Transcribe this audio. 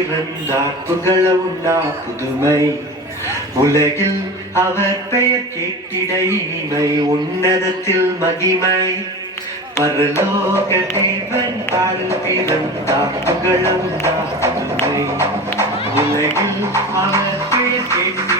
பிறந்தார் புகழ உண்டா புதுமை உலகில் அவர் பெயர் கேட்டிட இனிமை உன்னதத்தில் மகிமை பரலோக தேவன் பாடல் பிறந்தார் புகழ உண்டா புதுமை உலகில் அவர் பெயர் கேட்டிட